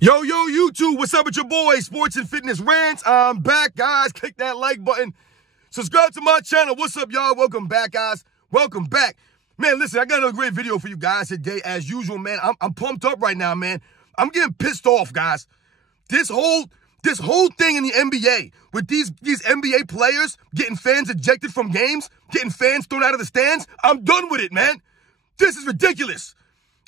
Yo, YouTube, what's up with your boy, Sports and Fitness Rants? I'm back, guys. Click that like button. Subscribe to my channel. What's up, y'all? Welcome back, guys. Welcome back. Man, listen, I got another great video for you guys today. As usual, man, I'm pumped up right now, man. I'm getting pissed off, guys. This whole thing in the NBA with these NBA players getting fans ejected from games, getting fans thrown out of the stands, I'm done with it, man. This is ridiculous.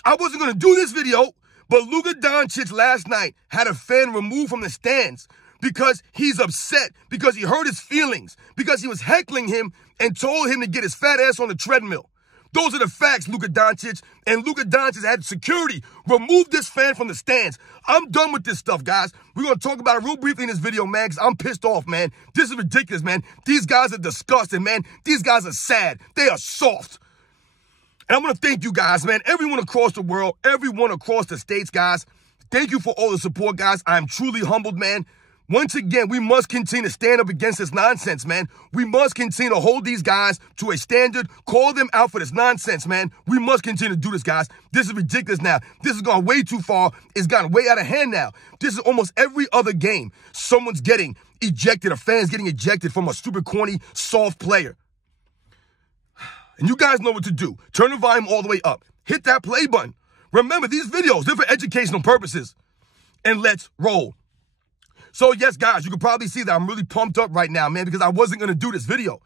I wasn't going to do this video, but Luka Doncic last night had a fan removed from the stands because he's upset, because he hurt his feelings, because he was heckling him and told him to get his fat ass on the treadmill. Those are the facts, Luka Doncic. And Luka Doncic had security remove this fan from the stands. I'm done with this stuff, guys. We're going to talk about it real briefly in this video, man, because I'm pissed off, man. This is ridiculous, man. These guys are disgusting, man. These guys are sad. They are soft. And I want to thank you guys, man. Everyone across the world, everyone across the states, guys. Thank you for all the support, guys. I'm truly humbled, man. Once again, we must continue to stand up against this nonsense, man. We must continue to hold these guys to a standard, call them out for this nonsense, man. We must continue to do this, guys. This is ridiculous now. This has gone way too far. It's gotten way out of hand now. This is almost every other game. Someone's getting ejected, a fan's getting ejected from a stupid, corny, soft player. And you guys know what to do. Turn the volume all the way up. Hit that play button. Remember, these videos, they're for educational purposes. And let's roll. So, yes, guys, you can probably see that I'm really pumped up right now, man, because I wasn't going to do this video.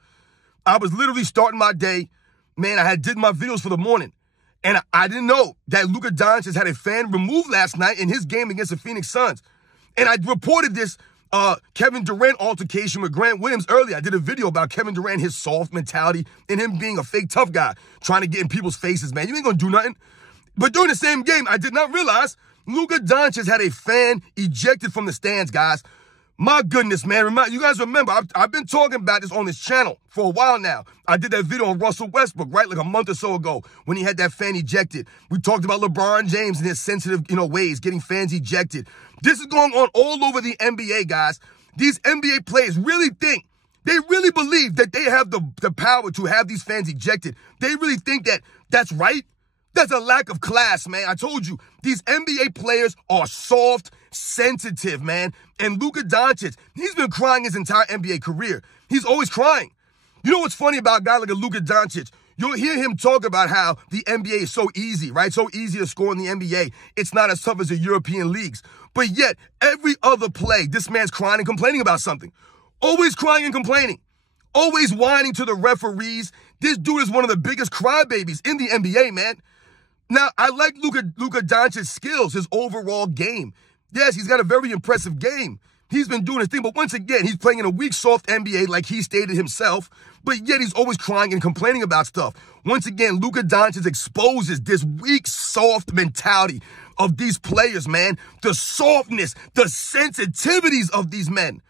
I was literally starting my day. Man, I did my videos for the morning. And I didn't know that Luka Doncic had a fan removed last night in his game against the Phoenix Suns. And I reported this Kevin Durant altercation with Grant Williams earlier. I did a video about Kevin Durant, his soft mentality, and him being a fake tough guy, trying to get in people's faces, man. You ain't going to do nothing. But during the same game, I did not realize Luka Doncic had a fan ejected from the stands, guys. My goodness, man. You guys remember, I've been talking about this on this channel for a while now. I did that video on Russell Westbrook, right, like a month or so ago when he had that fan ejected. We talked about LeBron James and his sensitive, ways, getting fans ejected. This is going on all over the NBA, guys. These NBA players really think, they really believe that they have the power to have these fans ejected. They really think that that's right. That's a lack of class, man. I told you, these NBA players are soft, sensitive, man. And Luka Doncic, he's been crying his entire NBA career. He's always crying. You know what's funny about a guy like a Luka Doncic? You'll hear him talk about how the NBA is so easy, right? So easy to score in the NBA. It's not as tough as the European leagues. But yet, every other play, this man's crying and complaining about something. Always crying and complaining. Always whining to the referees. This dude is one of the biggest crybabies in the NBA, man. Now, I like Luka Doncic's skills, his overall game. Yes, he's got a very impressive game. He's been doing his thing, but once again, he's playing in a weak, soft NBA like he stated himself, but yet he's always crying and complaining about stuff. Once again, Luka Doncic exposes this weak, soft mentality of these players, man. The softness, the sensitivities of these men.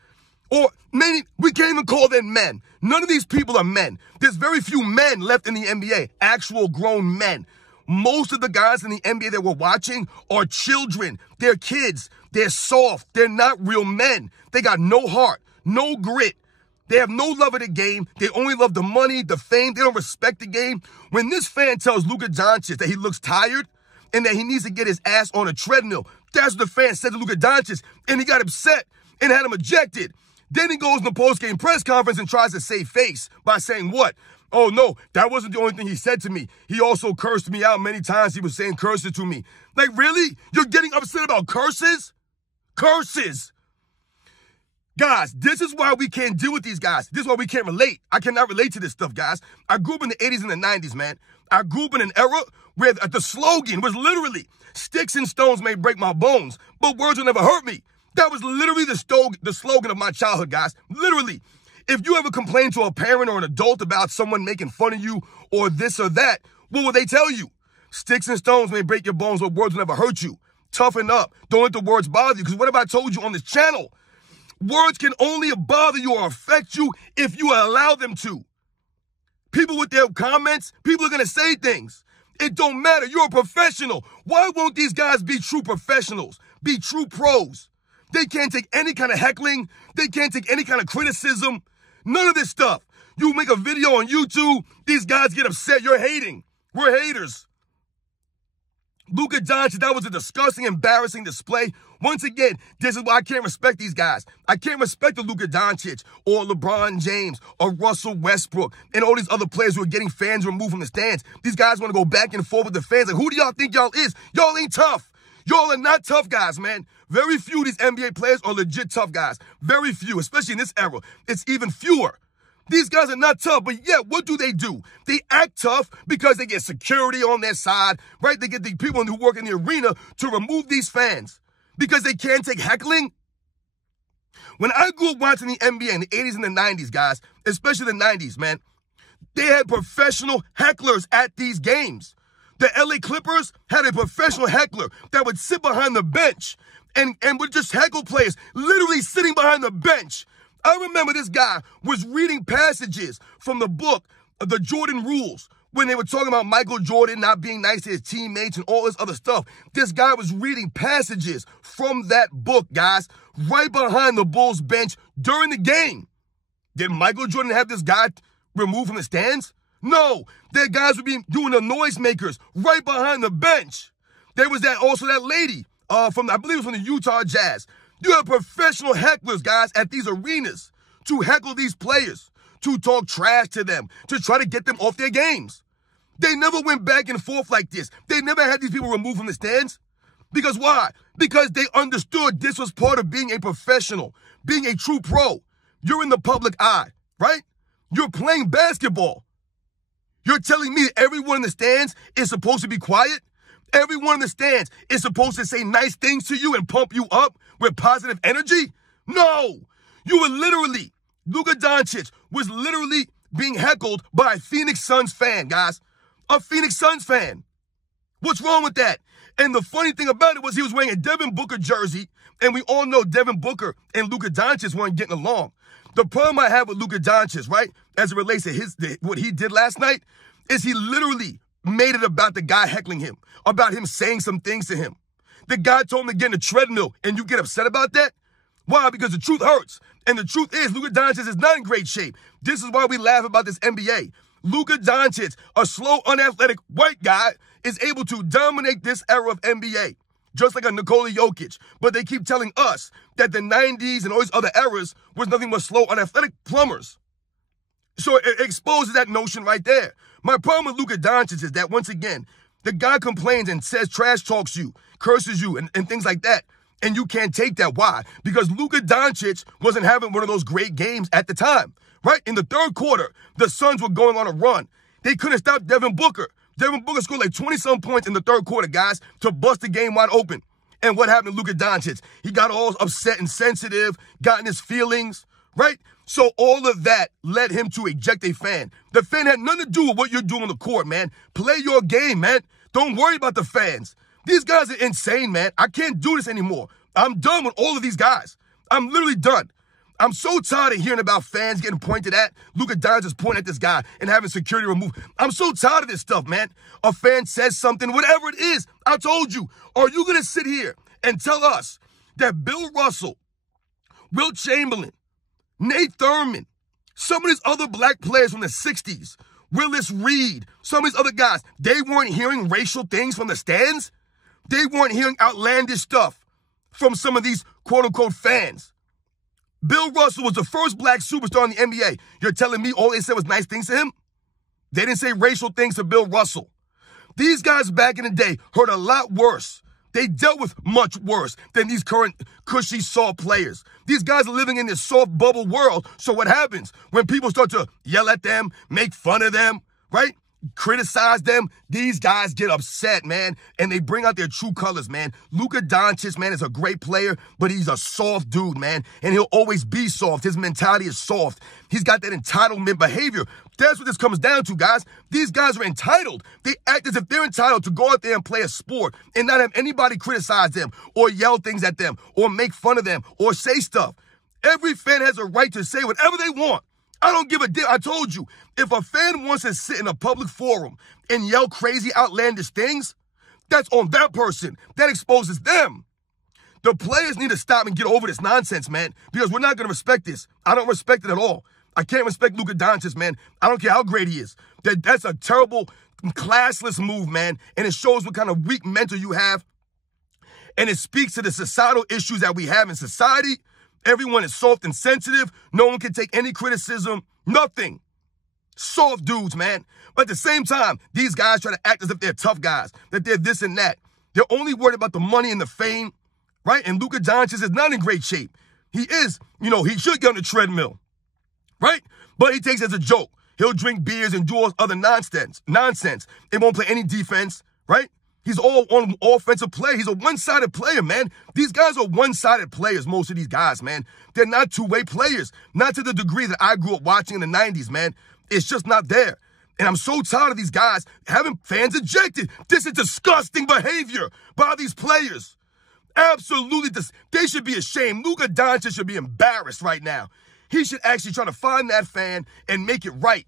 Or many, we can't even call them men. None of these people are men. There's very few men left in the NBA, actual grown men. Most of the guys in the NBA that we're watching are children. They're kids. They're soft. They're not real men. They got no heart, no grit. They have no love of the game. They only love the money, the fame. They don't respect the game. When this fan tells Luka Doncic that he looks tired and that he needs to get his ass on a treadmill, that's what the fan said to Luka Doncic, and he got upset and had him ejected. Then he goes in the post-game press conference and tries to save face by saying what? Oh, no, that wasn't the only thing he said to me. He also cursed me out many times. He was saying curses to me. Like, really? You're getting upset about curses? Curses. Guys, this is why we can't deal with these guys. This is why we can't relate. I cannot relate to this stuff, guys. I grew up in the 80s and the 90s, man. I grew up in an era where the slogan was literally, sticks and stones may break my bones, but words will never hurt me. That was literally the slogan of my childhood, guys. Literally. If you ever complain to a parent or an adult about someone making fun of you or this or that, what will they tell you? Sticks and stones may break your bones, but words will never hurt you. Toughen up. Don't let the words bother you. Because what have I told you on this channel? Words can only bother you or affect you if you allow them to. People with their comments, people are going to say things. It don't matter. You're a professional. Why won't these guys be true professionals? Be true pros? They can't take any kind of heckling. They can't take any kind of criticism. None of this stuff. You make a video on YouTube, these guys get upset. You're hating. We're haters. Luka Doncic, that was a disgusting, embarrassing display. Once again, this is why I can't respect these guys. I can't respect the Luka Doncic or LeBron James or Russell Westbrook and all these other players who are getting fans removed from the stands. These guys want to go back and forth with the fans. Like, who do y'all think y'all is? Y'all ain't tough. Y'all are not tough guys, man. Very few of these NBA players are legit tough guys. Very few, especially in this era. It's even fewer. These guys are not tough, but yet, what do? They act tough because they get security on their side, right? They get the people who work in the arena to remove these fans because they can't take heckling. When I grew up watching the NBA in the 80s and the 90s, guys, especially the 90s, man, they had professional hecklers at these games. The LA Clippers had a professional heckler that would sit behind the bench and would just heckle players, literally sitting behind the bench. I remember this guy was reading passages from the book, The Jordan Rules, when they were talking about Michael Jordan not being nice to his teammates and all this other stuff. This guy was reading passages from that book, guys, right behind the Bulls bench during the game. Did Michael Jordan have this guy removed from the stands? No, their guys would be doing the noisemakers right behind the bench. There was that lady from, I believe it was from the Utah Jazz. You have professional hecklers, guys, at these arenas to heckle these players, to talk trash to them, to try to get them off their games. They never went back and forth like this. They never had these people removed from the stands. Because why? Because they understood this was part of being a professional, being a true pro. You're in the public eye, right? You're playing basketball. You're telling me that everyone in the stands is supposed to be quiet? Everyone in the stands is supposed to say nice things to you and pump you up with positive energy? No. You were literally, Luka Doncic was literally being heckled by a Phoenix Suns fan, guys. A Phoenix Suns fan. What's wrong with that? And the funny thing about it was he was wearing a Devin Booker jersey, and we all know Devin Booker and Luka Doncic weren't getting along. The problem I have with Luka Doncic, right, as it relates to what he did last night, is he literally made it about the guy heckling him, about him saying some things to him. The guy told him to get in the treadmill, and you get upset about that? Why? Because the truth hurts. And the truth is, Luka Doncic is not in great shape. This is why we laugh about this NBA. Luka Doncic, a slow, unathletic white guy, is able to dominate this era of NBA, just like a Nikola Jokic. But they keep telling us that the 90s and all these other eras was nothing but slow, unathletic plumbers. So it exposes that notion right there. My problem with Luka Doncic is that, once again, the guy complains and says trash talks you, curses you, and things like that. And you can't take that. Why? Because Luka Doncic wasn't having one of those great games at the time, right? In the third quarter, the Suns were going on a run. They couldn't stop Devin Booker. Devin Booker scored like 20-some points in the third quarter, guys, to bust the game wide open. And what happened to Luka Doncic? He got all upset and sensitive, got in his feelings, right? So all of that led him to eject a fan. The fan had nothing to do with what you're doing on the court, man. Play your game, man. Don't worry about the fans. These guys are insane, man. I can't do this anymore. I'm done with all of these guys. I'm literally done. I'm so tired of hearing about fans getting pointed at. Luka Doncic is pointing at this guy and having security removed. I'm so tired of this stuff, man. A fan says something, whatever it is. I told you. Are you going to sit here and tell us that Bill Russell, Wilt Chamberlain, Nate Thurman, some of these other black players from the 60s, Willis Reed, some of these other guys, they weren't hearing racial things from the stands? They weren't hearing outlandish stuff from some of these quote-unquote fans. Bill Russell was the first black superstar in the NBA. You're telling me all they said was nice things to him? They didn't say racial things to Bill Russell. These guys back in the day heard a lot worse. They dealt with much worse than these current cushy, soft players. These guys are living in this soft bubble world. So what happens when people start to yell at them, make fun of them, right? Criticize them, these guys get upset, man, and they bring out their true colors, man. Luka Doncic, man, is a great player, but he's a soft dude, man, and he'll always be soft. His mentality is soft. He's got that entitlement behavior. That's what this comes down to, guys. These guys are entitled. They act as if they're entitled to go out there and play a sport and not have anybody criticize them or yell things at them or make fun of them or say stuff. Every fan has a right to say whatever they want. I don't give a damn. I told you, if a fan wants to sit in a public forum and yell crazy, outlandish things, that's on that person. That exposes them. The players need to stop and get over this nonsense, man, because we're not going to respect this. I don't respect it at all. I can't respect Luka Doncic, man. I don't care how great he is. That's a terrible, classless move, man, and it shows what kind of weak mental you have. And it speaks to the societal issues that we have in society. Everyone is soft and sensitive. No one can take any criticism. Nothing. Soft dudes, man. But at the same time, these guys try to act as if they're tough guys, that they're this and that. They're only worried about the money and the fame, right? And Luka Doncic is not in great shape. He is, he should get on the treadmill, right? But he takes it as a joke. He'll drink beers and do all other nonsense. He won't play any defense, right? He's all on offensive play. He's a one-sided player, man. These guys are one-sided players, most of these guys, man. They're not two-way players, not to the degree that I grew up watching in the 90s, man. It's just not there. And I'm so tired of these guys having fans ejected. This is disgusting behavior by these players. Absolutely. They should be ashamed. Luka Doncic should be embarrassed right now. He should actually try to find that fan and make it right.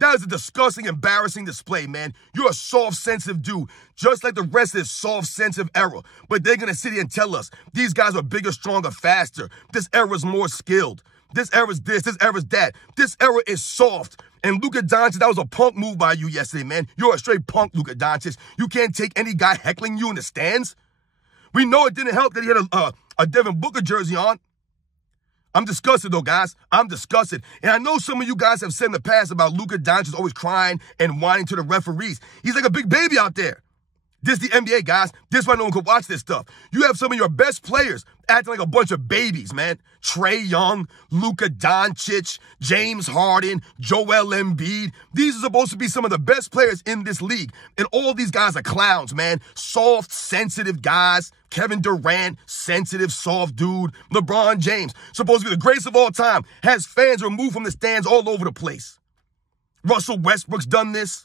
That is a disgusting, embarrassing display, man. You're a soft, sensitive dude, just like the rest of this soft, sensitive era. But they're going to sit here and tell us these guys are bigger, stronger, faster. This era is more skilled. This era is this era is that. This era is soft. And Luka Doncic, that was a punk move by you yesterday, man. You're a straight punk, Luka Doncic. You can't take any guy heckling you in the stands. We know it didn't help that he had a Devin Booker jersey on. I'm disgusted, though, guys. I'm disgusted. And I know some of you guys have said in the past about Luka Doncic always crying and whining to the referees. He's like a big baby out there. This is the NBA, guys. This is why no one could watch this stuff. You have some of your best players acting like a bunch of babies, man. Trae Young, Luka Doncic, James Harden, Joel Embiid. These are supposed to be some of the best players in this league. And all these guys are clowns, man. Soft, sensitive guys. Kevin Durant, sensitive, soft dude. LeBron James, supposed to be the greatest of all time, has fans removed from the stands all over the place. Russell Westbrook's done this.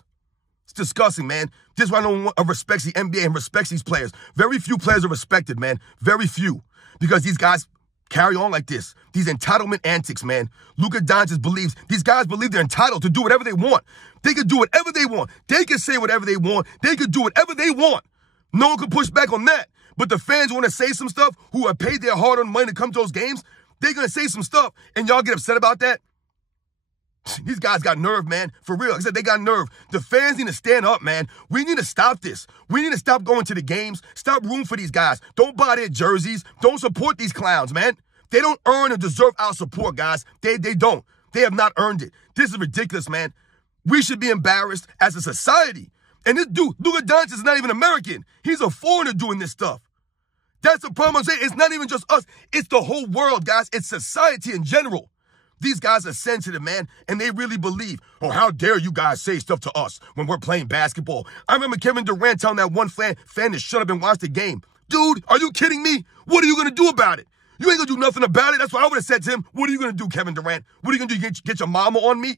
It's disgusting, man. This is why no one respects the NBA and respects these players. Very few players are respected, man. Very few. Because these guys carry on like this. These entitlement antics, man. Luka Doncic believes, these guys believe they're entitled to do whatever they want. They can do whatever they want. They can say whatever they want. They can do whatever they want. No one can push back on that. But the fans want to say some stuff who have paid their hard-earned money to come to those games. They're going to say some stuff, and y'all get upset about that? These guys got nerve, man. For real. Like I said, they got nerve. The fans need to stand up, man. We need to stop this. We need to stop going to the games. Stop rooting for these guys. Don't buy their jerseys. Don't support these clowns, man. They don't earn and deserve our support, guys. They don't. They have not earned it. This is ridiculous, man. We should be embarrassed as a society. And this dude, Luka Doncic, is not even American. He's a foreigner doing this stuff. That's the problem I'm saying. It's not even just us. It's the whole world, guys. It's society in general. These guys are sensitive, man, and they really believe, oh, how dare you guys say stuff to us when we're playing basketball. I remember Kevin Durant telling that one fan to shut up and watch the game. Dude, are you kidding me? What are you going to do about it? You ain't going to do nothing about it. That's what I would have said to him. What are you going to do, Kevin Durant? What are you going to do? Get your mama on me?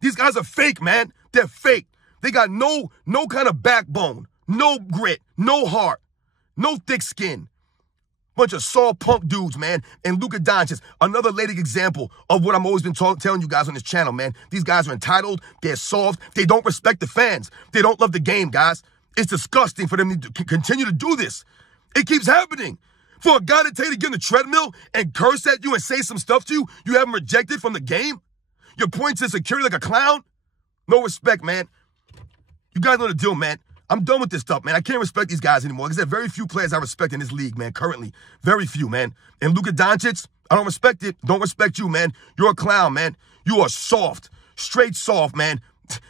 These guys are fake, man. They're fake. They got no kind of backbone, no grit, no heart, no thick skin. Bunch of soft punk dudes, man. And Luka Doncic, another latest example of what I've always been telling you guys on this channel, man. These guys are entitled. They're soft. They don't respect the fans. They don't love the game, guys. It's disgusting for them to continue to do this. It keeps happening. For a guy to tell you to get on the treadmill and curse at you and say some stuff to you, you have him rejected from the game? You're pointing to security like a clown? No respect, man. You guys know the deal, man. I'm done with this stuff, man. I can't respect these guys anymore. Because there are very few players I respect in this league, man, currently. Very few, man. And Luka Doncic, I don't respect it. Don't respect you, man. You're a clown, man. You are soft. Straight soft, man.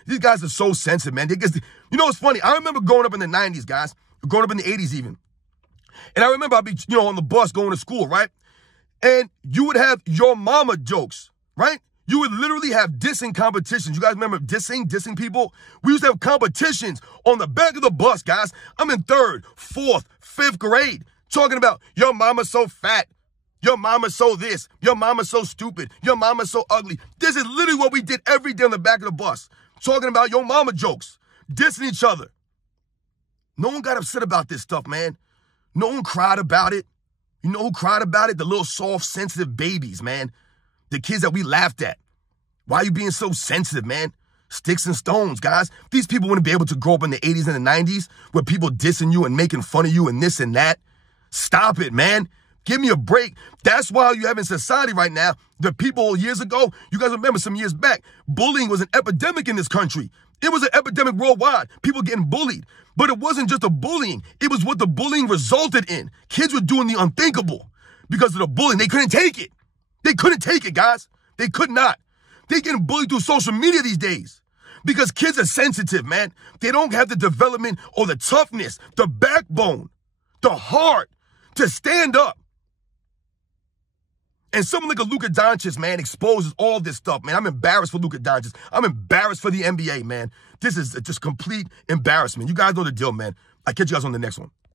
These guys are so sensitive, man. You know what's funny? I remember growing up in the 90s, guys. Growing up in the 80s even. And I remember I'd be, on the bus going to school, right? And you would have your mama jokes, right? You would literally have dissing competitions. You guys remember dissing people? We used to have competitions on the back of the bus, guys. I'm in 3rd, 4th, 5th grade talking about your mama's so fat. Your mama's so this. Your mama's so stupid. Your mama's so ugly. This is literally what we did every day on the back of the bus. Talking about your mama jokes. Dissing each other. No one got upset about this stuff, man. No one cried about it. You know who cried about it? The little soft, sensitive babies, man. The kids that we laughed at. Why are you being so sensitive, man? Sticks and stones, guys. These people wouldn't be able to grow up in the 80s and the 90s where people dissing you and making fun of you and this and that. Stop it, man. Give me a break. That's why you have in society right now, the people years ago, you guys remember some years back, bullying was an epidemic in this country. It was an epidemic worldwide. People getting bullied. But it wasn't just the bullying. It was what the bullying resulted in. Kids were doing the unthinkable because of the bullying. They couldn't take it. They couldn't take it, guys. They could not. They're getting bullied through social media these days because kids are sensitive, man. They don't have the development or the toughness, the backbone, the heart to stand up. And someone like a Luka Doncic, man, exposes all this stuff, man. I'm embarrassed for Luka Doncic. I'm embarrassed for the NBA, man. This is just complete embarrassment. You guys know the deal, man. I'll catch you guys on the next one.